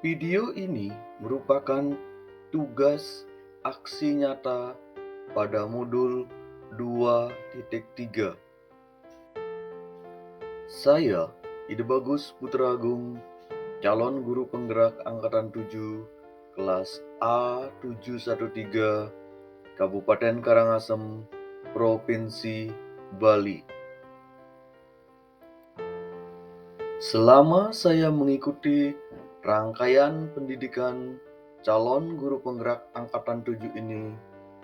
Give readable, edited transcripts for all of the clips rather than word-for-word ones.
Video ini merupakan tugas aksi nyata pada modul 2.3. Saya, Ide Bagus Putra Agung, calon guru penggerak angkatan 7, kelas A713, Kabupaten Karangasem, Provinsi Bali. Selama saya mengikuti rangkaian pendidikan calon guru penggerak angkatan 7 ini,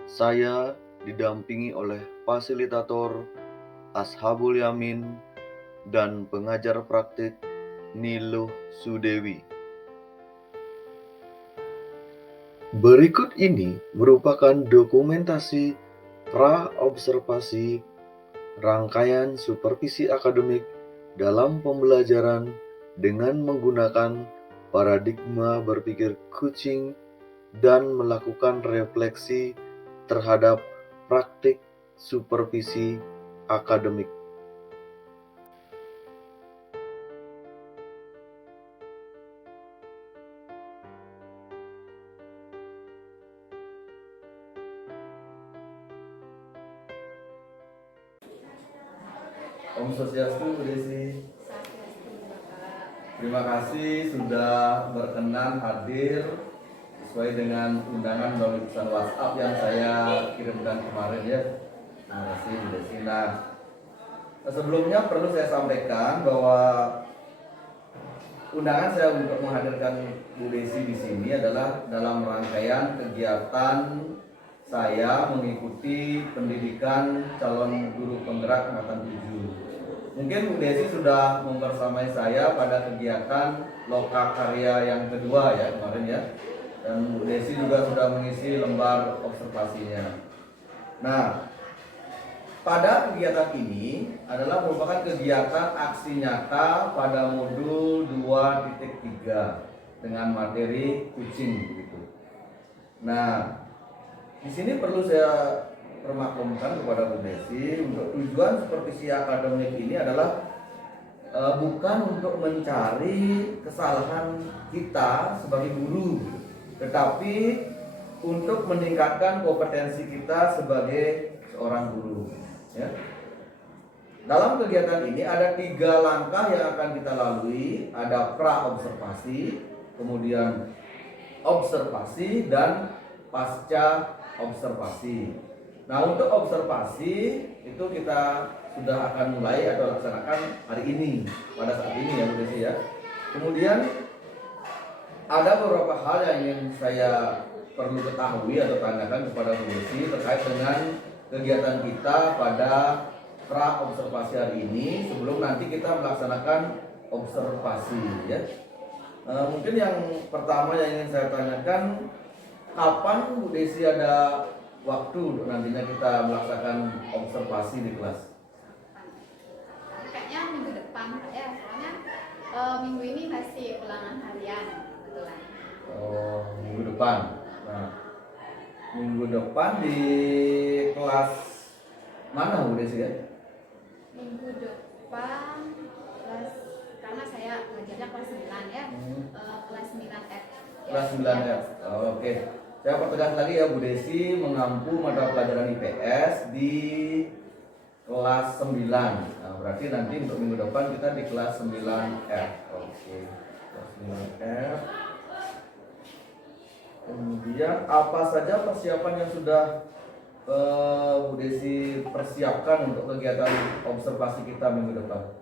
saya didampingi oleh fasilitator Ashabul Yamin dan pengajar praktik Niluh Sudewi. Berikut ini merupakan dokumentasi pra-observasi rangkaian supervisi akademik dalam pembelajaran dengan menggunakan paradigma berpikir Kuching dan melakukan refleksi terhadap praktik supervisi akademik. Om Swastiastu, Bu Desi. Bapak. Terima kasih sudah berkenan hadir sesuai dengan undangan melalui pesan WhatsApp yang saya kirimkan kemarin ya. Terima kasih Bu Desi. Nah, sebelumnya perlu saya sampaikan bahwa undangan saya untuk menghadirkan Bu Desi di sini adalah dalam rangkaian kegiatan saya mengikuti pendidikan calon guru penggerak angkatan 7. Mungkin Bu Desi sudah membersamai saya pada kegiatan Loka Karya yang kedua ya kemarin ya. Dan Bu Desi juga sudah mengisi lembar observasinya. Nah, pada kegiatan ini adalah merupakan kegiatan aksi nyata pada modul 2.3 dengan materi kucing begitu. Nah, di sini perlu saya permaklumkan kepada Bu Desi, untuk tujuan supervisi akademik ini adalah bukan untuk mencari kesalahan kita sebagai guru, tetapi untuk meningkatkan kompetensi kita sebagai seorang guru. Ya. Dalam kegiatan ini ada 3 langkah yang akan kita lalui, ada pra-observasi, kemudian observasi, dan pasca observasi. Nah, untuk observasi itu kita sudah akan mulai atau laksanakan hari ini, pada saat ini ya Bu Desi ya. Kemudian ada beberapa hal yang ingin saya perlu ketahui atau tanyakan kepada Bu Desi terkait dengan kegiatan kita pada pra observasi hari ini sebelum nanti kita melaksanakan observasi ya. Mungkin yang pertama yang ingin saya tanyakan, kapan Bu Desi ada waktu untuk nantinya kita melaksanakan observasi di kelas? Kayaknya minggu depan Pak ya, soalnya minggu ini masih ulangan harian kebetulan. Oh, minggu depan. Nah, minggu depan di kelas mana Bu Desi ya? Minggu depan kelas, karena saya ngajarnya kelas 9 ya, kelas 9F. Kelas 9F. Oh, oke. Saya pertegas lagi ya Bu Desi mengampu mata pelajaran IPS di kelas 9. Nah, berarti nanti untuk minggu depan kita di kelas 9F. Oke. Kelas 9F. Kemudian apa saja persiapan yang sudah Bu Desi persiapkan untuk kegiatan observasi kita minggu depan?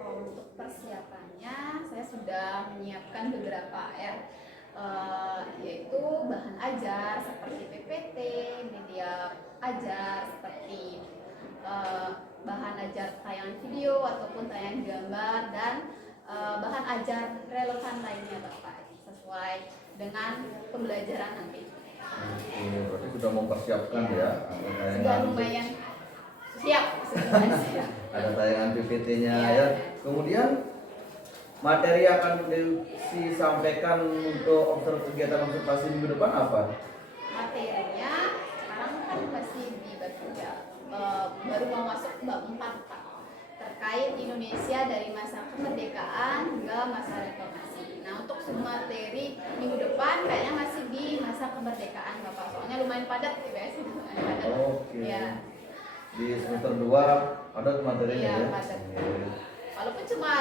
Untuk persiapannya saya sudah menyiapkan beberapa ya, yaitu bahan ajar seperti PPT, media ajar seperti bahan ajar tayangan video ataupun tayangan gambar, dan bahan ajar relevan lainnya Bapak, sesuai dengan pembelajaran nanti. Oke, berarti sudah mempersiapkan ya. Sudah lumayan siap. Ada tayangan PPT-nya ya. Kemudian materi yang akan disampaikan untuk kegiatan observasi minggu depan apa? Materinya sekarang kan masih di bab 3, baru mau masuk bab 4 Pak, terkait Indonesia dari masa kemerdekaan hingga masa reformasi. Nah, untuk materi minggu depan kayaknya masih di masa kemerdekaan Bapak. Soalnya lumayan padat IPS itu. Lumayan padat. Oke. Ya. Di semester 2 ada materinya Iya, ya. padat. Oke. Walaupun cuma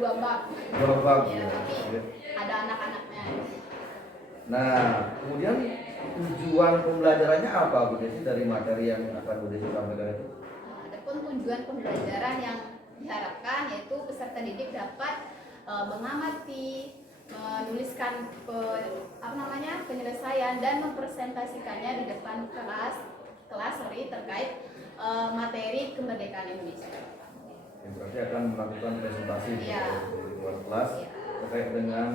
2 bab. 2 bab Ya, ya. tapi Oke. ada anak-anaknya. Nah, kemudian tujuan pembelajarannya apa Bu Desi dari materi yang akan Bu Desi sampaikan itu? Adapun tujuan pembelajaran yang diharapkan yaitu peserta didik dapat mengamati, menuliskan penyelesaian dan mempresentasikannya di depan kelas terkait materi kemerdekaan Indonesia. Ya, berarti akan melakukan presentasi Iya. di luar kelas Iya. terkait dengan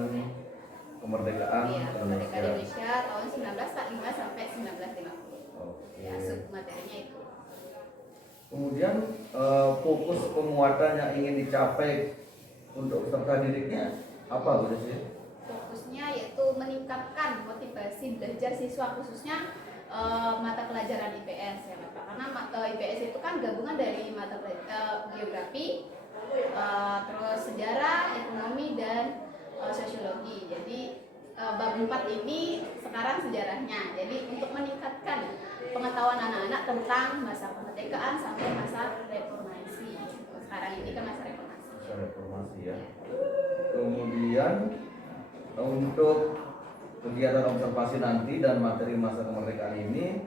kemerdekaan Iya, kemerdekaan Indonesia. Indonesia tahun 1945 sampai 1950. Oke. Ya, sub materinya itu. Kemudian fokus penguatan yang ingin dicapai untuk peserta didiknya apa Bu Desi? Fokusnya yaitu meningkatkan motivasi belajar siswa, khususnya mata pelajaran IPS ya Bapak. Karena IPS itu kan gabungan dari mata geografi, terus sejarah, ekonomi, dan sosiologi. Jadi bab 4 ini sekarang sejarahnya. Jadi untuk meningkatkan pengetahuan anak-anak tentang masa kemerdekaan sampai masa reformasi. Sekarang ini kan masa reformasi. Masa reformasi ya. Kemudian untuk kegiatan observasi nanti dan materi masa kemerdekaan ini,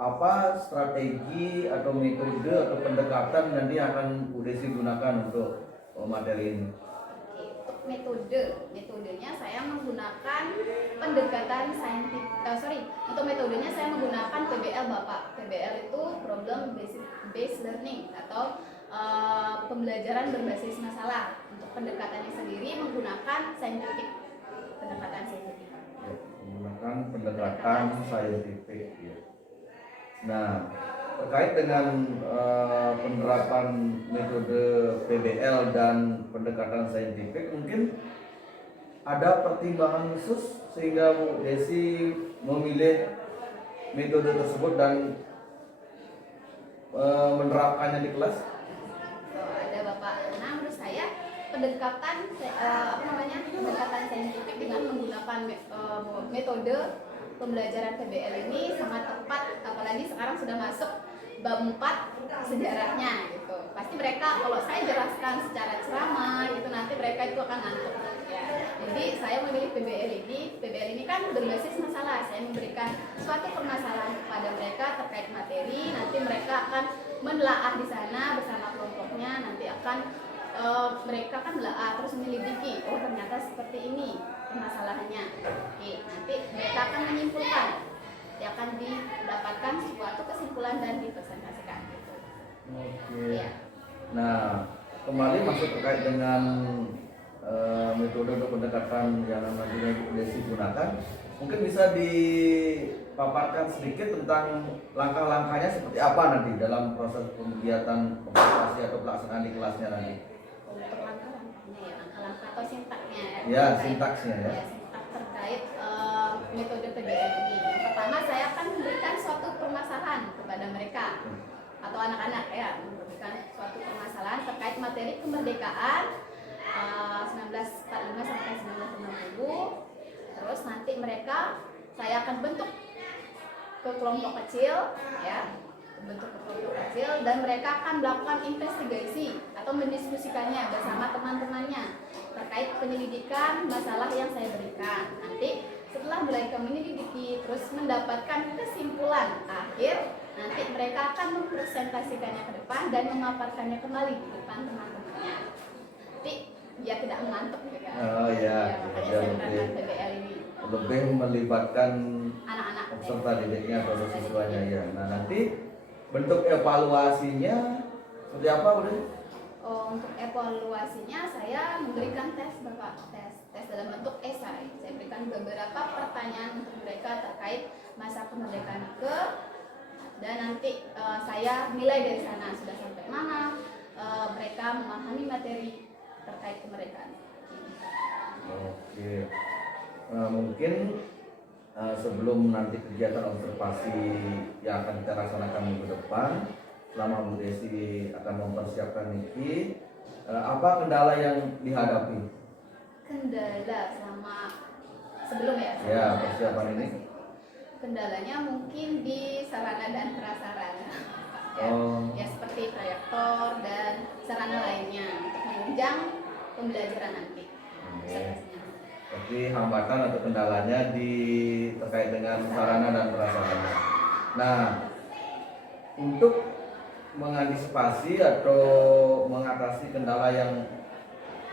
apa strategi atau metode atau pendekatan nanti akan Bu Desi gunakan untuk materi ini? Oke, untuk metodenya saya menggunakan pendekatan saintifik. Untuk metodenya saya menggunakan PBL Bapak. PBL itu Problem Based Learning atau pembelajaran berbasis masalah. Untuk pendekatannya sendiri menggunakan pendekatan saintifik. Ya, menggunakan pendekatan saintifik ya. Nah, terkait dengan penerapan metode PBL dan pendekatan saintifik, mungkin ada pertimbangan khusus sehingga Bu Desi memilih metode tersebut dan menerapkannya di kelas? Ada Bapak. Nah, menurut saya pendekatan saintifik dengan menggunakan metode pembelajaran PBL ini sangat tepat, apalagi sekarang sudah masuk bab 4 sejarahnya gitu. Pasti mereka kalau saya jelaskan secara ceramah gitu nanti mereka itu akan ngantuk ya. Jadi saya memilih PBL ini kan berbasis masalah. Saya memberikan suatu permasalahan kepada mereka terkait materi, nanti mereka akan menelaah di sana bersama kelompoknya, nanti akan mereka kan menelaah terus menyelidiki, oh ternyata seperti ini permasalahannya. Oke, nanti mereka akan menyimpulkan, dia akan didapatkan suatu kesimpulan dan dipresentasikan gitu. Oke. Ya. Nah, kembali masuk terkait dengan metode untuk pendekatan yang nantinya Bu Desi gunakan, mungkin bisa dipaparkan sedikit tentang langkah-langkahnya seperti apa nanti dalam proses kegiatan observasi atau pelaksanaan di kelasnya nanti. Untuk langkah-langkahnya ya, langkah-langkah atau sintaknya Ya, terkait- sintaksnya ya. sintak terkait metode PBL ini. Yang pertama saya akan memberikan suatu permasalahan kepada mereka atau anak-anak ya, memberikan suatu permasalahan terkait materi kemerdekaan 1945 sampai 1950. Terus nanti mereka saya akan bentuk ke kelompok kecil ya, dan mereka akan melakukan investigasi atau mendiskusikannya bersama teman-temannya terkait penyelidikan masalah yang saya berikan. Nanti setelah mereka menyelidiki terus mendapatkan kesimpulan akhir, nanti mereka akan mempresentasikannya ke depan dan memaparkannya kembali di depan teman-temannya. Nanti dia tidak mengantuk juga. Oh ya, Makanya dia saya gunakan PBL ini. lebih melibatkan Anak-anak peserta didiknya atau siswanya ya. Nah, nanti bentuk evaluasinya seperti apa Bu Desi? Untuk evaluasinya saya memberikan tes Bapak, tes dalam bentuk esai. Saya berikan beberapa pertanyaan untuk mereka terkait masa kemerdekaan dan nanti saya nilai dari sana sudah sampai mana mereka memahami materi terkait kemerdekaan. Oke. Mungkin sebelum nanti kegiatan observasi yang akan kita laksanakan minggu depan, selama Bu Desi akan mempersiapkan niki, apa kendala yang dihadapi kendala selama sebelum ya? Ya, persiapan ini. Kendalanya mungkin di sarana dan prasarana. Ya, Oh. ya seperti proyektor dan sarana lainnya untuk menunjang pembelajaran nanti. Observasinya. Tapi hambatan atau kendalanya terkait dengan sarana dan prasarana. Nah, untuk mengantisipasi atau mengatasi kendala yang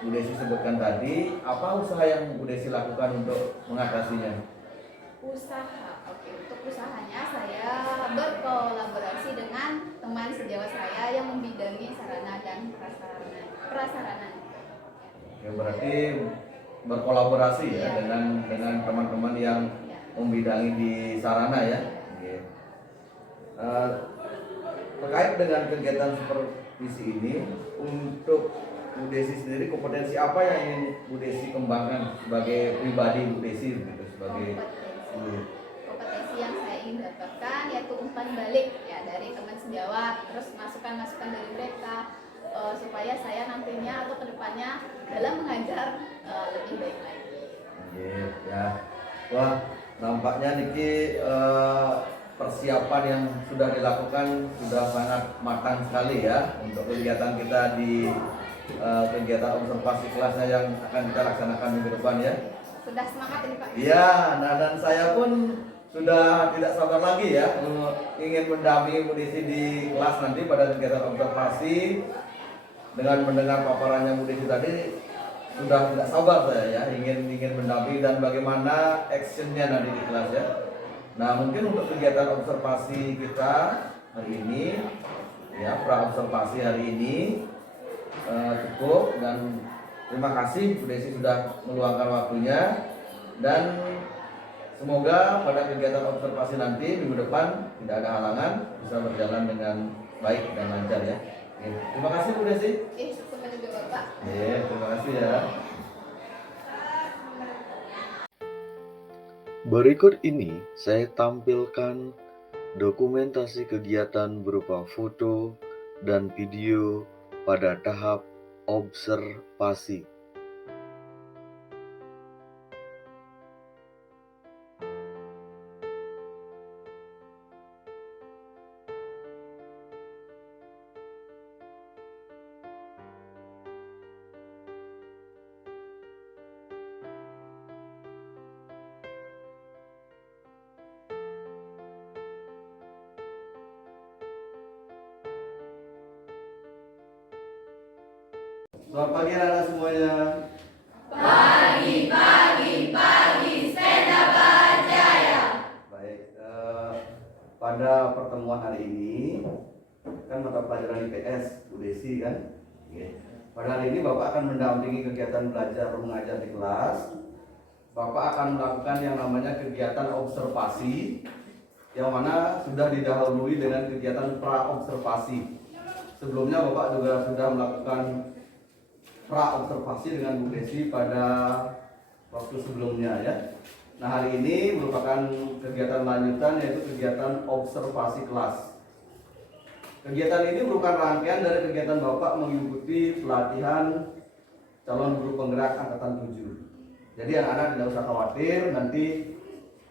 Bu Desi sebutkan tadi, apa usaha yang Bu Desi lakukan untuk mengatasinya? Usaha, oke. Untuk usahanya saya berkolaborasi dengan teman sejawat saya yang membidangi sarana dan prasarana. Ya, berarti berkolaborasi ya, Iya. dengan teman-teman yang Ya. membidangi di sarana ya. Oke. Terkait dengan kegiatan supervisi ini, untuk Bu Desi sendiri kompetensi apa yang ingin Bu Desi kembangkan sebagai pribadi Bu Desi gitu, sebagai Kompetensi yang saya ingin dapatkan yaitu umpan balik ya dari teman sejawat, terus masukan-masukan dari mereka supaya saya nantinya atau kedepannya dalam mengajar lebih baik lagi. Ya. Wah, nampaknya Niki persiapan yang sudah dilakukan sudah sangat matang sekali ya untuk kegiatan kita di kegiatan observasi kelasnya yang akan kita laksanakan minggu depan ya. Sudah semangat ini Pak? Iya, nah dan saya pun sudah tidak sabar lagi ya ingin mendampingi Bu Desi di kelas nanti pada kegiatan observasi. Dengan mendengar paparannya Bu Desi tadi sudah tidak sabar saya ya ingin mendampingi dan bagaimana actionnya nanti di kelas ya. Nah mungkin untuk kegiatan observasi kita hari ini ya pra observasi hari ini cukup, dan terima kasih Bu Desi sudah meluangkan waktunya, dan semoga pada kegiatan observasi nanti minggu depan tidak ada halangan, bisa berjalan dengan baik dan lancar ya. Oke. Terima kasih Bu Desi. Sama juga Bapak. Terima kasih ya. Berikut ini saya tampilkan dokumentasi kegiatan berupa foto dan video pada tahap observasi. Selamat pagi anak-anak semuanya. Baik, pada pertemuan hari ini kan mata pelajaran IPS Bu Desi kan. Oke. Pada hari ini Bapak akan mendampingi kegiatan belajar mengajar di kelas. Bapak akan melakukan yang namanya kegiatan observasi, yang mana sudah didahului dengan kegiatan pra observasi. Sebelumnya Bapak juga sudah melakukan pra observasi dengan Bu Desi pada waktu sebelumnya ya. Nah hari ini merupakan kegiatan lanjutan, yaitu kegiatan observasi kelas. Kegiatan ini merupakan rangkaian dari kegiatan Bapak mengikuti pelatihan calon guru penggerak angkatan 7. Jadi anak-anak tidak usah khawatir, nanti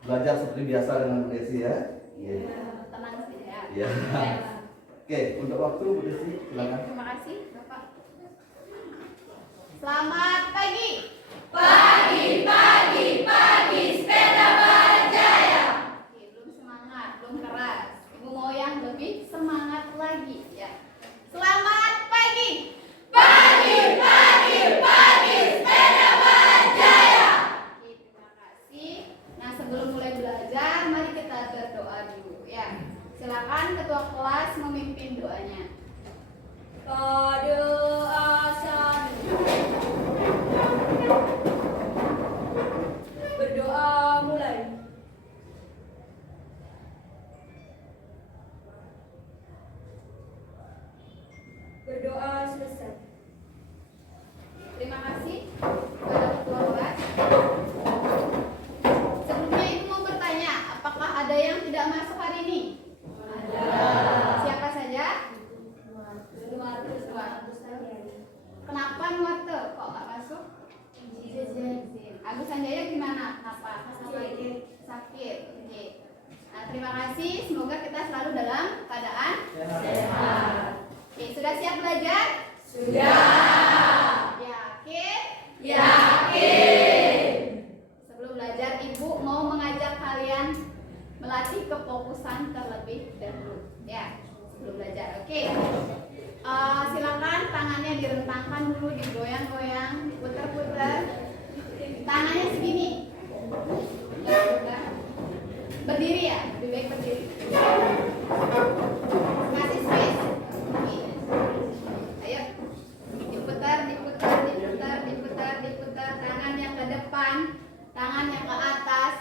belajar seperti biasa dengan Bu Desi ya. Tenang saja. Iya. Oke, untuk waktu Bu Desi silakan. Terima kasih Bapak. Selamat pagi. Sepeda berjaya. Oke, belum semangat, belum keras. Ibu mau yang lebih semangat lagi ya. Selamat pagi. Sepeda berjaya. Oke, terima kasih. Nah, sebelum mulai belajar, mari kita berdoa dulu ya. Silakan ketua kelas memimpin doanya. Pada asal Sanjaya gimana? Kenapa? Sakit. Oke. Nah, terima kasih. Semoga kita selalu dalam keadaan sehat. Oke, sudah siap belajar? Sudah. Yakin? Yakin. Sebelum belajar, Ibu mau mengajak kalian melatih kefokusan terlebih dahulu. Ya, sebelum belajar. Oke. Silakan tangannya direntangkan dulu, digoyang-goyang, diputar-putar. Tangannya segini. Berdiri ya, lebih baik berdiri. Kasih space. Ayo, diputar. Tangannya ke depan, tangannya ke atas.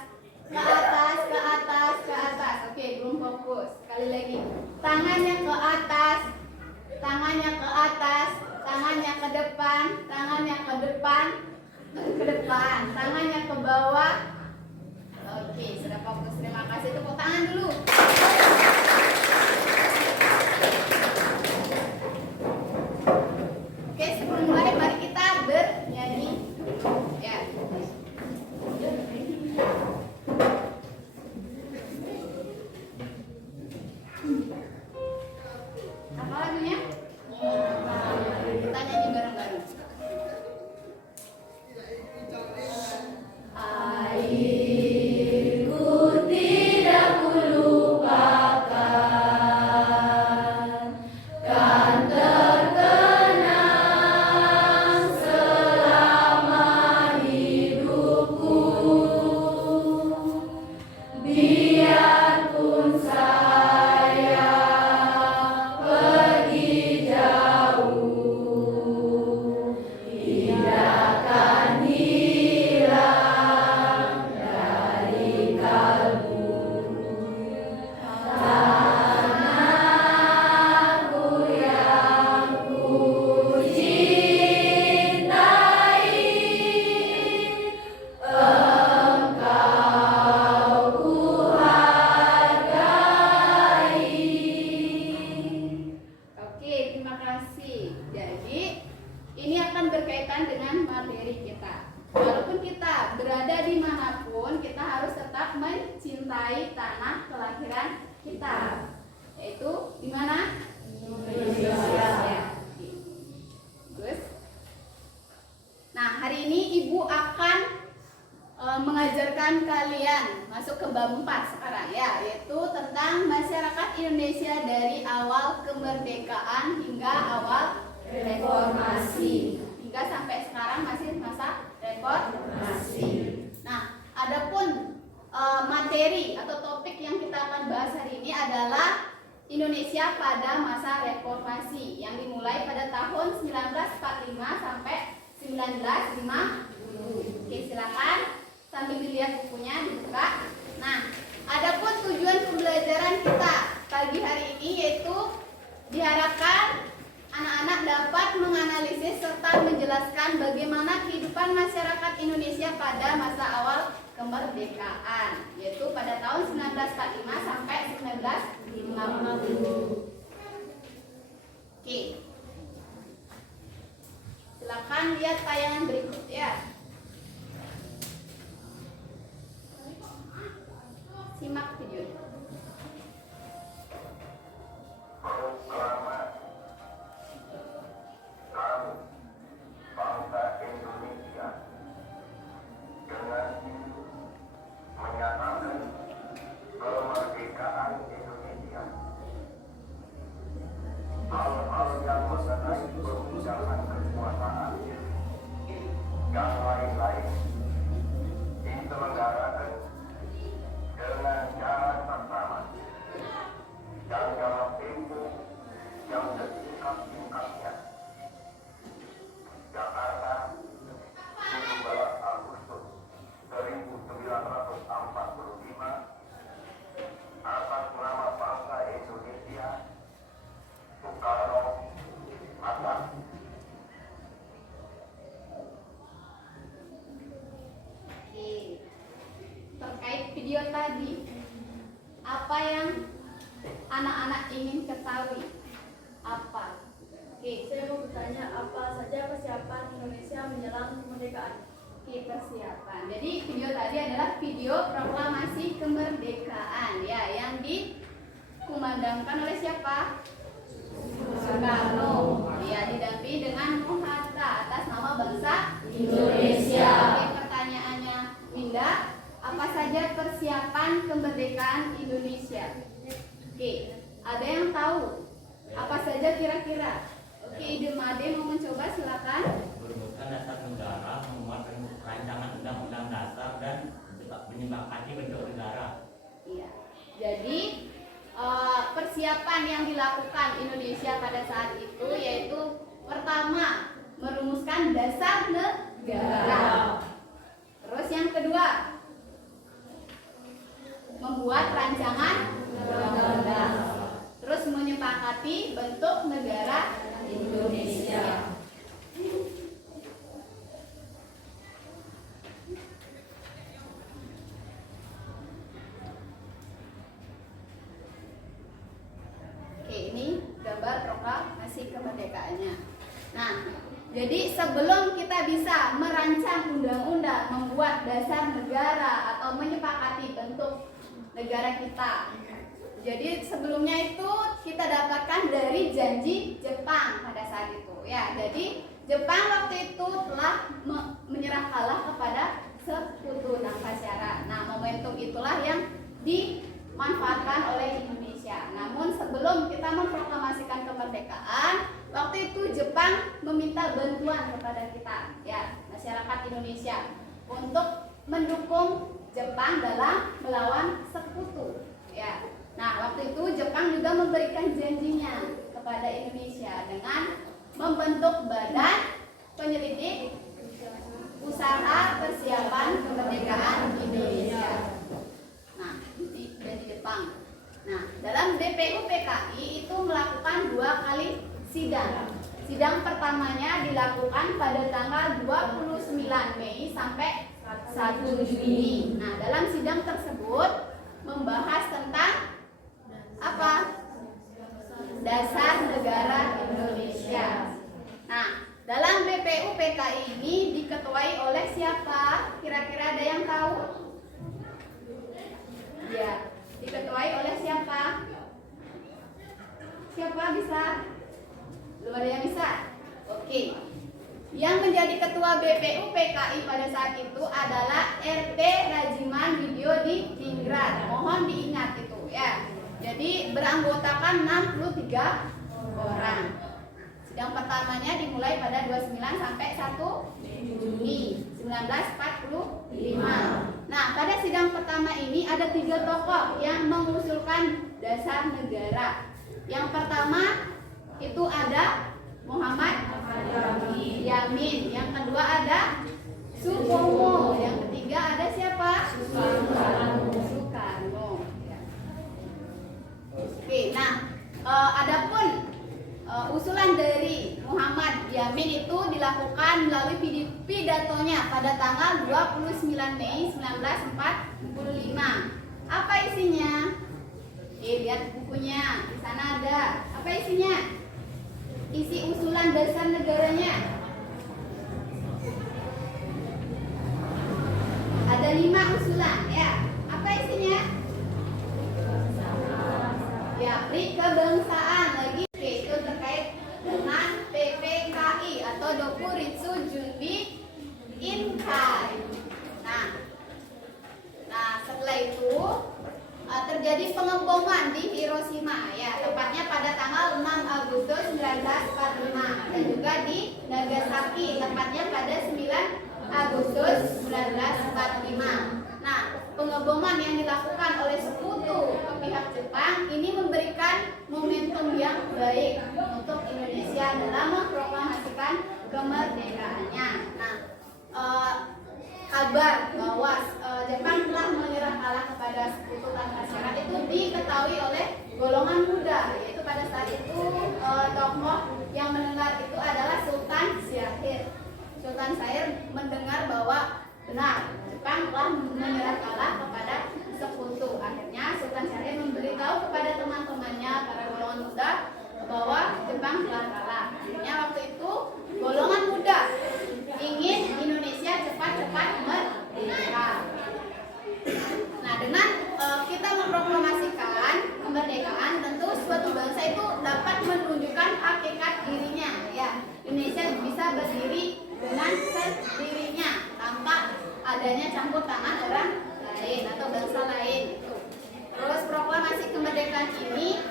Oke, belum fokus. Sekali lagi. Tangannya ke atas, tangannya ke depan, tangannya ke bawah. Oke, sudah fokus. Terima kasih. Tepuk tangan dulu. Oke, sebelum mulai mari kita bernyanyi dulu. Ya. Apa lagunya? Kita nyanyi bareng-bareng. Airku tidak kulupakan, kan terkenang selama hidupku. Biarpun saya pergi jauh, tidak akan hilang dari kalbu. Tanahku yang ku cintai, engkau ku hargai. Oke, terima kasih. Jadi ini akan berkaitan dengan materi kita. Walaupun kita berada dimanapun, kita harus tetap mencintai tanah kelahiran kita, yaitu di mana? Indonesia. Ya. Bagus. Nah, hari ini Ibu akan mengajarkan kalian masuk ke bab 4 sekarang ya, yaitu tentang masyarakat Indonesia dari awal kemerdekaan hingga awal reformasi. Hingga sampai sekarang masih masa reformasi. Nah, adapun materi atau topik yang kita akan bahas hari ini adalah Indonesia pada masa reformasi yang dimulai pada tahun 1945 sampai 1950. Oke, silakan sambil dilihat bukunya dibuka. Nah, adapun tujuan pembelajaran kita pagi hari ini yaitu diharapkan anak-anak dapat menganalisis serta menjelaskan bagaimana kehidupan masyarakat Indonesia pada masa awal kemerdekaan, yaitu pada tahun 1945 sampai 1950. Oke. Silakan lihat tayangan berikut ya. Simak videonya. Bangsa Indonesia dengan menyatakan kemerdekaan Indonesia. Hal-hal yang mengenai perundangan kekuasaan yang lain-lain diselenggarakan dengan cara seksama dan dalam tempo yang sesingkat-singkatnya. Jakarta, 17 Agustus 1945, atas nama bangsa Indonesia, Soekarno Hatta. Oke. Terkait video tadi, apa yang anak-anak ingin ketahui? Apa? Oke. Saya mau bertanya apa saja persiapan Indonesia menjelang kemerdekaan. Oke, persiapan. Jadi video tadi adalah video proklamasi kemerdekaan ya, yang dikumandangkan oleh siapa? Soekarno. Ya, didampingi dengan Bung Hatta atas nama bangsa Indonesia. Oke, pertanyaannya Winda, apa saja persiapan kemerdekaan Indonesia? Oke, ada yang tahu? Apa saja kira-kira? Oke, Ide Made mau mencoba, silakan. Merumuskan dasar negara, membuat rancangan undang-undang dasar dan menyepakati bentuk negara. Iya. Jadi persiapan yang dilakukan Indonesia pada saat itu yaitu pertama merumuskan dasar negara. Terus yang kedua membuat rancangan undang-undang. Terus menyepakati bentuk negara Indonesia. Oke, ini gambar proklamasi kemerdekaannya. Nah, jadi sebelum kita bisa merancang undang-undang, membuat dasar negara atau menyepakati bentuk negara kita, jadi sebelumnya itu kita dapatkan dari janji Jepang pada saat itu ya. Jadi Jepang waktu itu telah menyerah kalah kepada sekutu tanpa syarat. Nah, momentum itulah yang dimanfaatkan oleh Indonesia. Namun sebelum kita memproklamasikan kemerdekaan, waktu itu Jepang meminta bantuan kepada kita ya, masyarakat Indonesia, untuk mendukung Jepang dalam melawan sekutu ya. Nah, waktu itu Jepang juga memberikan janjinya kepada Indonesia dengan membentuk badan penyelidik usaha persiapan kemerdekaan Indonesia. Nah, ini dari Jepang. Nah, dalam BPUPKI itu melakukan 2 kali sidang. Sidang pertamanya dilakukan pada tanggal 29 Mei sampai 1 Juni. Nah, dalam sidang tersebut membahas tentang apa? Dasar negara Indonesia. Nah, dalam BPUPKI ini diketuai oleh siapa? Kira-kira ada yang tahu? Ya, diketuai oleh siapa? Siapa bisa? Belum ada yang bisa? Oke. Yang menjadi ketua BPUPKI pada saat itu adalah RT Rajiman Widyo di Dinggrat. Mohon diingat itu ya. Jadi beranggotakan 63 orang. Sidang pertamanya dimulai pada 29 sampai 1 Juni 1945. Nah, pada sidang pertama ini ada 3 tokoh yang mengusulkan dasar negara. Yang pertama itu ada Muhammad Yamin, yang kedua ada Supomo, yang ketiga ada siapa? Soekarno. Oke, nah adapun usulan dari Muhammad Yamin itu dilakukan melalui pidatonya pada tanggal 29 Mei 1945. Apa isinya? Lihat bukunya, di sana ada. Apa isinya? Isi usulan dasar negaranya. Ada 5 usulan ya. Apa isinya? Ya, kebangsaan lagi. Oke, itu terkait dengan PPKI atau Dokuritsu Junbi Inkai. Nah, setelah itu terjadi pengeboman di Hiroshima ya, tepatnya pada tanggal 6 Agustus 1945, dan juga di Nagasaki tepatnya pada 9 Agustus 1945. Nah, pengeboman yang dilakukan oleh sekutu pihak Jepang ini memberikan momentum yang baik untuk Indonesia dalam memproklamasikan kemerdekaannya. Nah, kabar bahwa Jepang telah menyerah kalah kepada sekutu tanpa syarat itu diketahui oleh golongan muda, yaitu pada saat itu tokoh yang mendengar itu adalah Sultan Syahrir. Sultan Syahrir mendengar bahwa benar Jepang telah menyerah kalah kepada sekutu. Akhirnya Sultan Syahrir memberitahu kepada teman-temannya para golongan muda bahwa Jepang telah kalah. Akhirnya waktu itu golongan muda ingin Indonesia cepat-cepat adanya campur tangan orang lain atau bangsa lain gitu. Terus proklamasi kemerdekaan ini,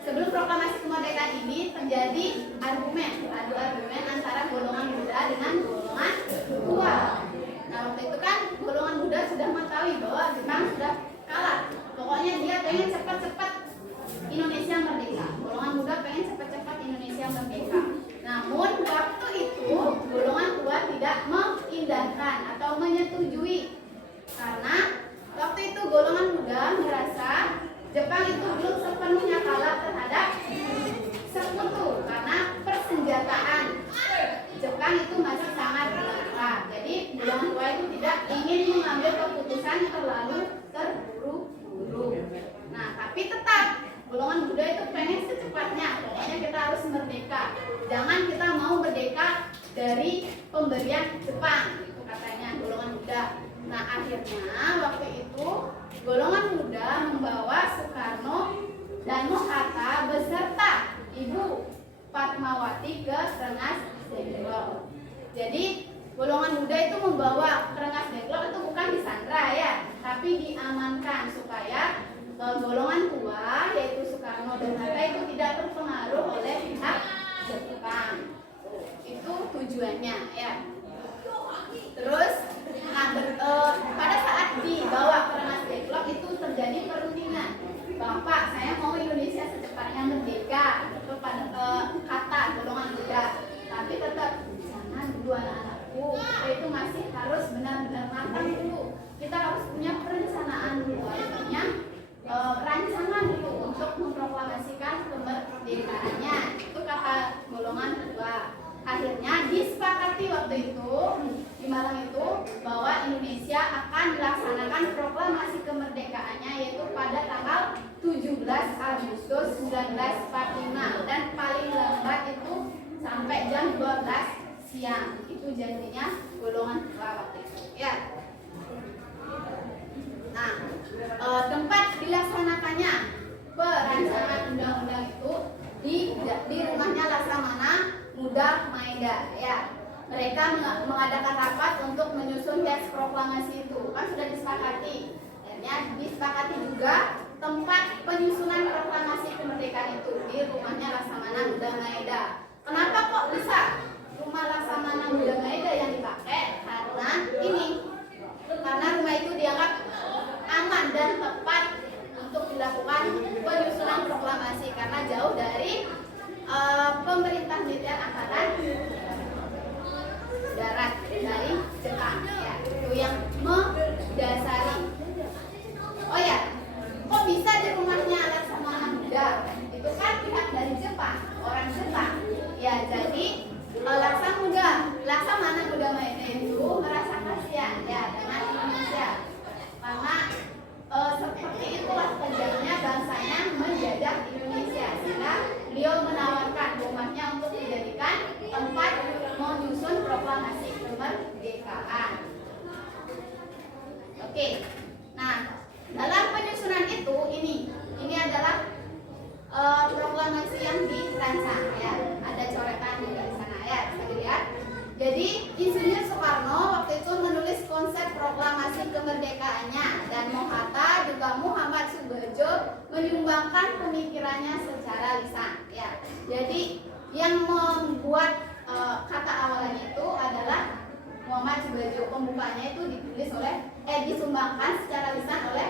sebelum proklamasi kemerdekaan ini terjadi adu argumen antara golongan muda dengan golongan tua. Nah waktu itu kan golongan muda sudah mengetahui bahwa Jepang sudah kalah. Pokoknya dia pengen cepat-cepat Indonesia merdeka. Golongan muda pengen cepat-cepat Indonesia merdeka. Namun waktu itu golongan tua tidak mengindahkan atau menyetujui, karena waktu itu golongan muda merasa Jepang itu belum sepenuhnya kalah terhadap sekutu, karena persenjataan Jepang itu masih sangat lengkap. Jadi golongan tua itu tidak ingin mengambil keputusan terlalu terburu-buru. Nah tapi tetap golongan muda itu pengen secepatnya, pokoknya kita harus merdeka. Jangan kita mau merdeka dari pemberian Jepang, itu katanya golongan muda. Nah akhirnya waktu itu golongan muda membawa Soekarno dan Mohatta beserta Ibu Fatmawati ke Rengas Dengklok. Jadi golongan muda itu membawa ke Rengas Dengklok itu bukan disandra ya, tapi diamankan supaya golongan tua yaitu Soekarno dan Hatta itu tidak terpengaruh oleh pihak Jepang. Itu tujuannya ya. Terus pada saat dibawa ke Rengas Dengklok itu terjadi perundingan. Bapak, saya mau Indonesia secepatnya merdeka, kepada kata golongan muda. Tapi tetap jangan dulu anak-anakku, kita itu masih harus benar-benar matang dulu. Kita harus punya perencanaan dulu, artinya rancangan dulu untuk memproklamasikan kemerdekaannya. Itu kata golongan tua. Akhirnya disepakati waktu itu di Malang itu bahwa Indonesia akan melaksanakan proklamasi kemerdekaannya yaitu pada tanggal 17 Agustus 1945 dan paling lambat itu sampai jam 12 siang. Itu janjinya golongan tua waktu itu ya. Nah, tempat dilaksanakannya perancangan undang-undang itu di rumahnya Laksamana Muda Maeda ya. Mereka mengadakan rapat untuk menyusun teks proklamasi itu, kan sudah disepakati. Akhirnya disepakati juga tempat penyusunan proklamasi kemerdekaan itu di rumahnya Laksamana Muda Maeda. Kenapa kok bisa rumah Laksamana Muda Maeda yang dipakai? Karena karena rumah itu dianggap aman dan tepat untuk dilakukan penyusunan proklamasi karena jauh dari pemerintah militer angkatan darat dari Jepang ya, itu yang mendasari. Oh ya, kok bisa di rumahnya Laksamana Muda? Itu kan pihak dari Jepang, orang Jepang. Ya, jadi Laksamana Muda Maeda itu merasa kasihan ya dengan Indonesia. Karena seperti itulah kejamnya bangsanya menjajah Indonesia, sehingga beliau menawarkan rumahnya untuk dijadikan tempat menyusun proklamasi kemerdekaan. Oke, nah dalam penyusunan itu ini adalah proklamasi yang dirancang ya, ada coretan di sana ya, bisa dilihat. Jadi Insinyur Soekarno waktu itu menulis konsep proklamasi kemerdekaannya dan Mohatta juga Muhammad Subagio menyumbangkan pemikirannya secara lisan ya. Jadi yang membuat kata awalnya itu adalah Muhammad Subagio, pembukanya itu disumbangkan secara lisan oleh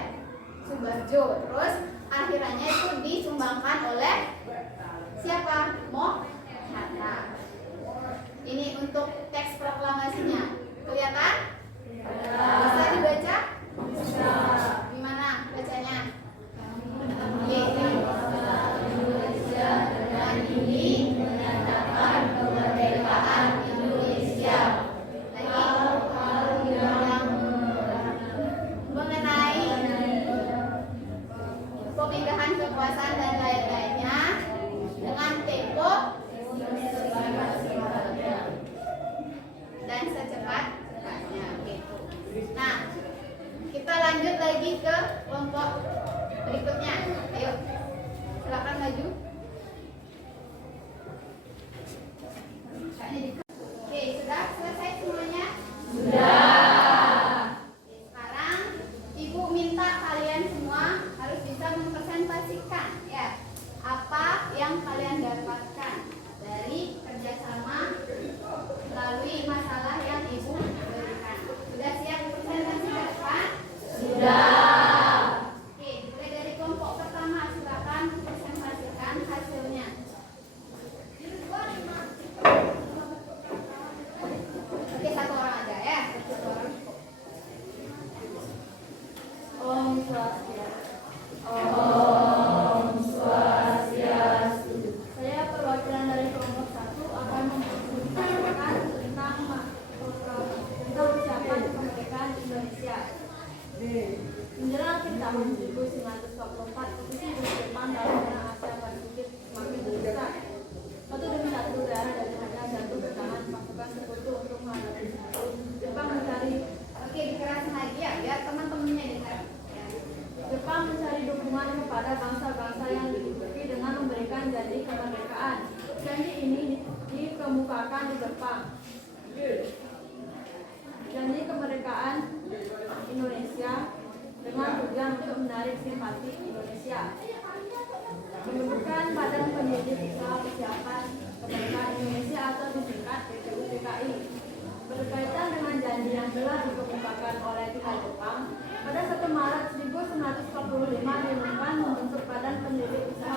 Subagio. Terus akhirannya itu disumbangkan oleh siapa? Mohatta. Ini untuk teks proklamasinya. Kelihatan? Bisa dibaca? Bisa. Gimana bacanya? Indonesia dengan ini menyatakan kemerdekaan Indonesia. Lagi mengenai pemindahan kekuasaan dan lain-lainnya dengan tempo Berkaitan dengan janji yang telah dikemukakan oleh pihak Jepang, pada 1 Maret 1945 diumumkan membentuk Badan Pendidik Usaha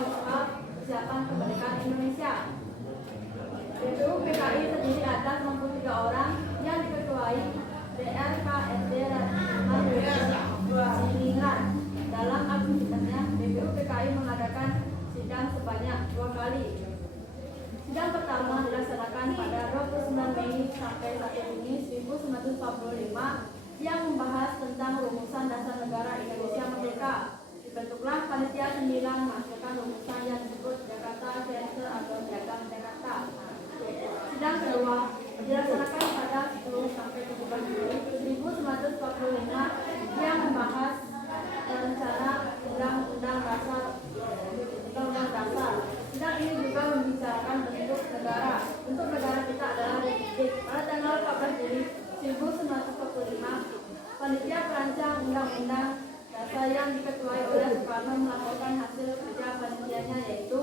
Persiapan Kemerdekaan Indonesia. BPU PKI terdiri atas 63 orang yang diketuai DRKSD Radiningrat. Dalam aktivitasnya, BPU PKI mengadakan sidang sebanyak 2 kali. Sidang pertama dilaksanakan pada 29 Mei sampai 1 Juni 1945 yang membahas tentang rumusan dasar negara Indonesia Merdeka. Dibentuklah panitia 9 menghasilkan rumusan yang disebut Jakarta Center atau Piagam Jakarta. Sidang kedua dilaksanakan pada 10 sampai 17 Juli 1945 yang membahas rencana Undang-Undang Dasar. Sidang ini juga membicarakan bentuk negara. Bentuk negara kita adalah republik. Pada tanggal 14 Juli 1945, panitia perancang Undang-Undang Dasar yang diketuai oleh Soekarno melaporkan hasil kerja panitianya, yaitu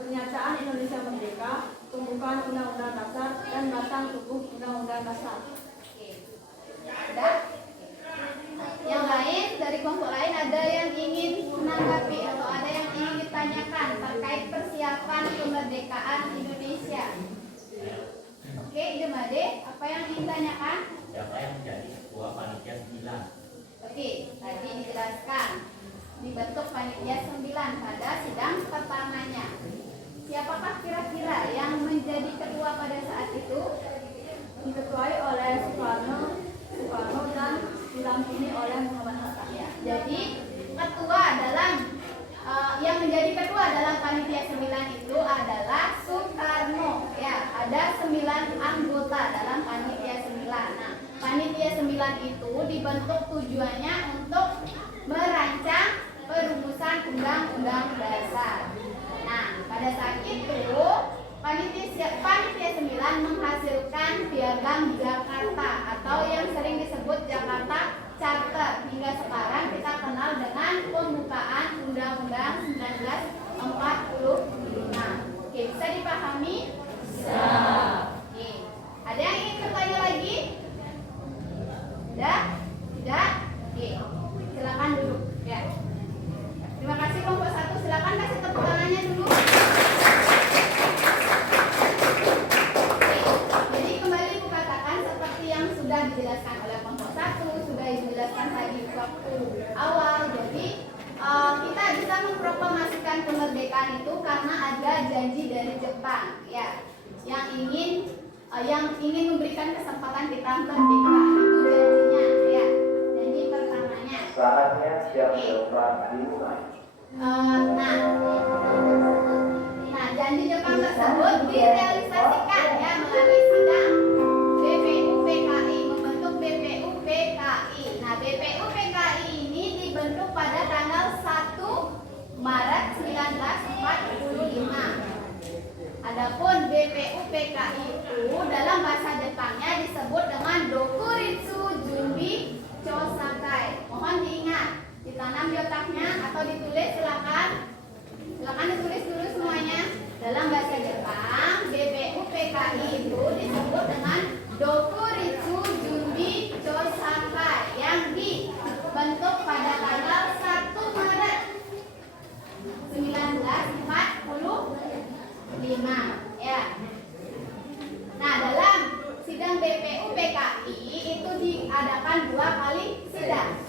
pernyataan Indonesia Merdeka, pembukaan Undang-Undang Dasar, dan batang tubuh Undang-Undang Dasar. Sudah? Yang lain dari kelompok lain ada yang ingin menanggapi atau ada yang ingin ditanyakan terkait persiapan kemerdekaan Indonesia? Oke, Demade, apa yang ingin ditanyakan? Siapa yang menjadi ketua panitia 9? Oke, tadi dijelaskan dibentuk panitia 9 pada sidang pertamanya. Siapakah kira-kira yang menjadi ketua pada saat itu? Diketuai oleh Soekarno dan didampingi oleh Muhammad Hatta. Ya, jadi ketua dalam yang menjadi ketua dalam panitia 9 itu adalah Soekarno. Ya, ada 9 anggota dalam panitia 9. Nah, panitia 9 itu dibentuk tujuannya untuk merancang perumusan Undang-Undang Dasar. Nah, pada saat itu panitia 9 menghasilkan Piagam Jakarta atau yang sering disebut Jakarta Charter. Hingga sekarang kita kenal dengan pembukaan Undang-Undang 1945. Oke, bisa dipahami? Bisa. Oke. Ada yang ingin bertanya lagi? Tidak? Tidak? Oke. Silakan duduk. Ya. Terima kasih kelompok 1. Silakan kasih tepuk tangannya dulu. Dijelaskan oleh kelompok 1, sudah dijelaskan tadi waktu awal. Jadi kita bisa memproklamasikan kemerdekaan itu karena ada janji dari Jepang, ya, yang ingin memberikan kesempatan kita merdeka. Itu janjinya, ya. Janji pertamanya. Saatnya jam 8 dimulai. Nah, janji Jepang tersebut direalisasikan, ya, melalui sidang BPU PKI, membentuk BPU PKI. Nah, BPU PKI ini dibentuk pada tanggal 1 Maret 1945. Adapun BPU PKI itu dalam bahasa Jepangnya disebut dengan Dokuritsu Junbi Chosakai. Mohon diingat, ditanam di otaknya atau ditulis, silakan ditulis dulu semuanya. Dalam bahasa Jepang, BPU PKI itu disebut dengan Dokuritsu Junbi Chosakai yang dibentuk pada tanggal 1 Maret 1945, ya. Nah, dalam sidang BPU PKI itu diadakan 2 kali sidang.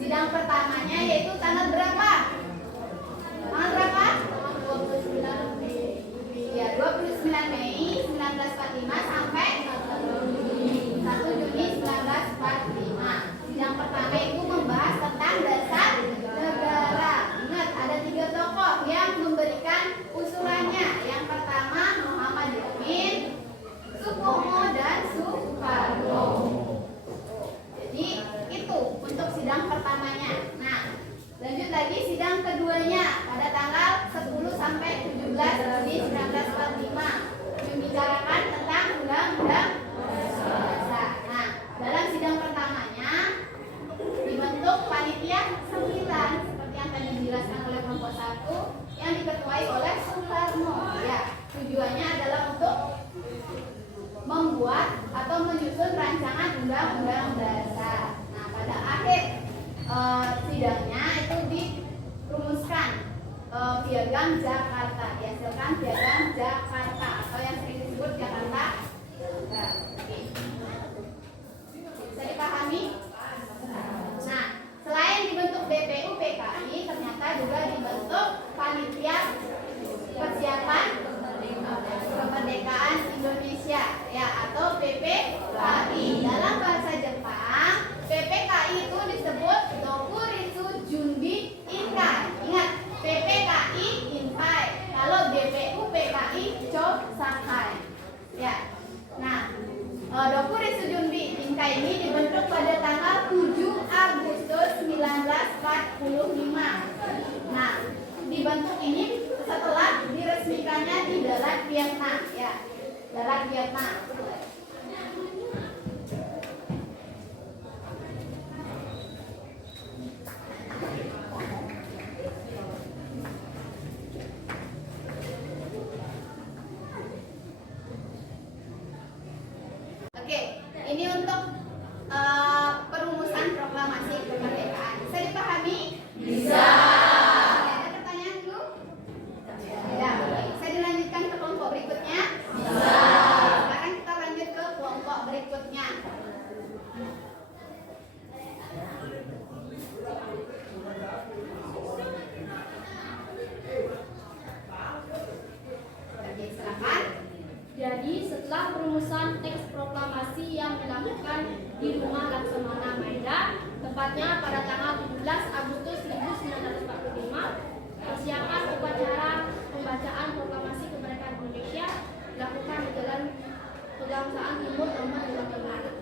Sidang pertamanya yaitu tanggal berapa? Tanggal berapa? 29 Mei. Ya, 29 Mei 1945 sampai 1 Juni 1945. Sidang pertama itu membahas tentang dasar negara. Ingat, ada 3 tokoh yang memberikan usulannya. Yang pertama Muhammad Yamin, Supomo, dan Soekarno. Jadi itu untuk sidang pertamanya. Nah, lanjut lagi sidang keduanya pada tanggal 10 sampai 17 Juni 1945 membicarakan tentang Undang-Undang atau menyusun rancangan undang-undang dasar. Nah, pada akhir sidangnya itu dirumuskan piagam Jakarta, dihasilkan piagam Jakarta atau yang sering disebut Jakarta. Oke. Bisa dipahami? Nah, selain dibentuk BPU PKI, ternyata juga dibentuk panitia persiapan kemerdekaan Indonesia, ya, atau PPKI. Dalam bahasa Jepang, PPKI itu disebut Dokuritsu Junbi Inkai. Ingat, PPKI Inkai. Kalau BPU PKI Chosakai. Ya. Nah, Dokuritsu Junbi Inkai ini dibentuk pada tanggal 7 Agustus 1945. Nah, dibentuk ini setelah diresmikannya di Dalat Vietnam, ya. Dalat Vietnam. Oke, ini untuk perumusan proklamasi kemerdekaan. Bisa dipahami? Bisa. Ada pertanyaan dulu? Ya, bisa dilanjutkan ke kelompok berikutnya? Bisa. Sekarang kita lanjut ke kelompok berikutnya. Oke, silakan. Jadi setelah perumusan teks proklamasi yang dilakukan di Rumah Laksamana Maeda, tepatnya pada tanggal 17 Agustus 1945, persiapan upacara pembacaan proklamasi kemerdekaan Indonesia dilakukan di Jalan Pegangsaan Timur nomor 25.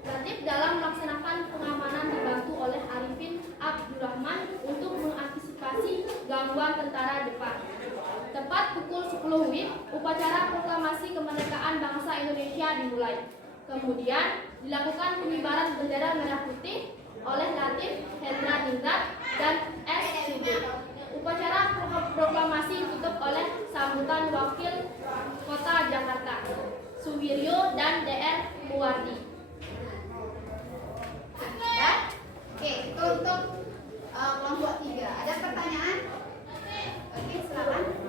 Latif dalam melaksanakan pengamanan dibantu oleh Arifin Abdurrahman untuk mengantisipasi gangguan tentara Jepang. Tepat pukul 10 WIB, upacara proklamasi kemerdekaan bangsa Indonesia dimulai. Kemudian dilakukan pengibaran bendera merah putih oleh Latif, Hendra Ningrat, dan S. Subi. Upacara proklamasi ditutup oleh sambutan Wakil Kota Jakarta, Suwiryo dan DR Muwardi. Ya? Oke, itu untuk kelompok 3. Ada pertanyaan? Oke, silakan.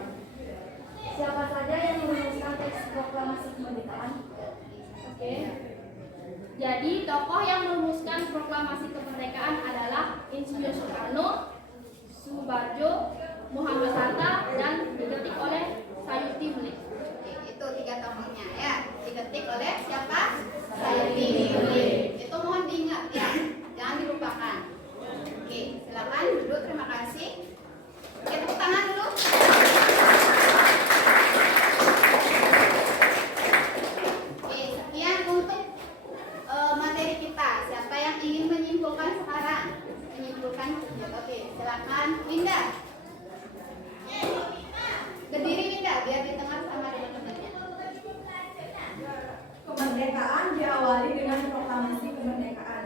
Siapa saja yang merumuskan teks proklamasi kemerdekaan? Oke. Jadi tokoh yang merumuskan proklamasi kemerdekaan adalah Insinyur Soekarno, Subarjo, Muhammad Hatta, dan diketik oleh Sayuti Milik. Oke, itu 3 tokohnya, ya. Diketik oleh siapa? Sayuti Milik. Itu mohon diingat, ya. Jangan dilupakan. Oke, silakan duduk. Terima kasih. Oke, tepuk tangan dulu. Oke, sekian untuk materi kita. Siapa yang ingin menyimpulkan sekarang? Menyimpulkan? Oke, silakan Winda. Berdiri Winda, biar didengar sama teman-temannya. Kemerdekaan diawali dengan proklamasi kemerdekaan.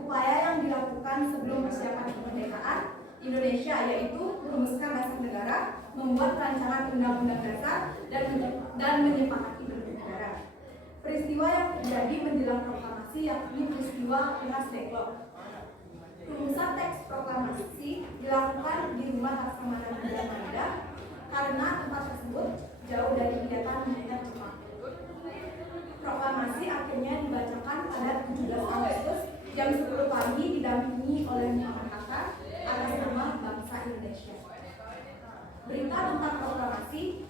Upaya yang dilakukan sebelum persiapan kemerdekaan Indonesia yaitu merumuskan dasar negara, membuat rancangan undang-undang dasar, dan menyepakati bernegara. Peristiwa yang terjadi menjelang proklamasi yakni peristiwa Unas Declock. Rumusan teks proklamasi dilakukan di Rumah Laksamana Maeda karena tempat tersebut jauh dari kegiatan militer Jepang. Proklamasi akhirnya dibacakan pada 17 Agustus jam 10 pagi didampingi oleh Muhammad Hatta atas nama bangsa Indonesia. Berita tentang proklamasi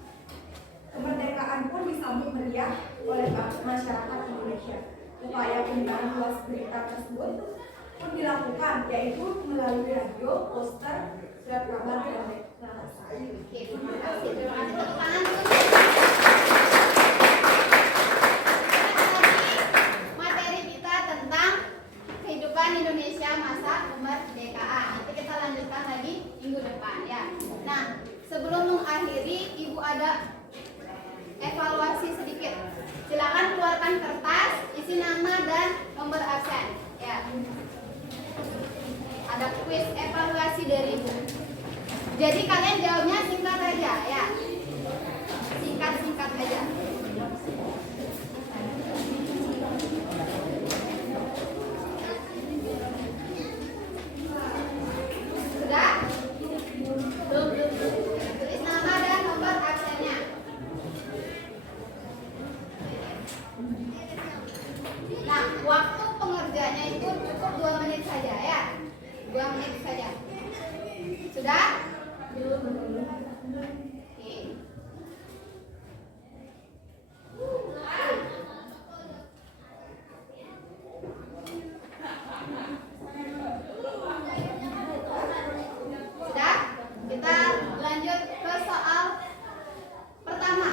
kemerdekaan pun disambut meriah oleh masyarakat Indonesia. Upaya penyebaran luas berita tersebut pun dilakukan, yaitu melalui radio, poster, surat kabar, dan deklarasi. Oke, terima kasih. Terima kasih. Tepuk tangan dulu. Materi kita tentang kehidupan Indonesia masa kemerdekaan. Nanti kita lanjutkan lagi minggu depan, ya. Nah, sebelum mengakhiri, Ibu ada evaluasi sedikit. Silakan keluarkan kertas, isi nama dan nomor absen. Ya. Ada kuis evaluasi dari Ibu. Jadi kalian jawabnya singkat aja, ya. Singkat aja. Nah, waktu pengerjaannya itu cukup 2 menit saja ya. 2 menit saja. Sudah? Oke. Sudah? Kita lanjut ke soal pertama.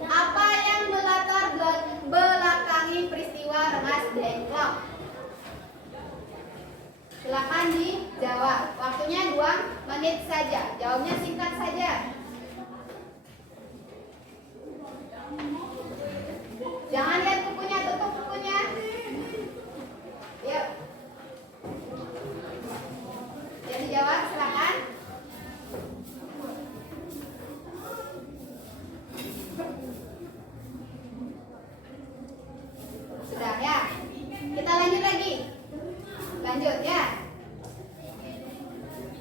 Apa yang melatar belakangi peristiwa Rengas Dengklok? Silakan dijawab. Waktunya 2 menit saja. Jawabnya singkat saja. Jangan lihat bukunya, tutup bukunya. Yuk. Jadi jawab, silakan. Sudah ya. Kita lanjut lagi. Lanjut ya.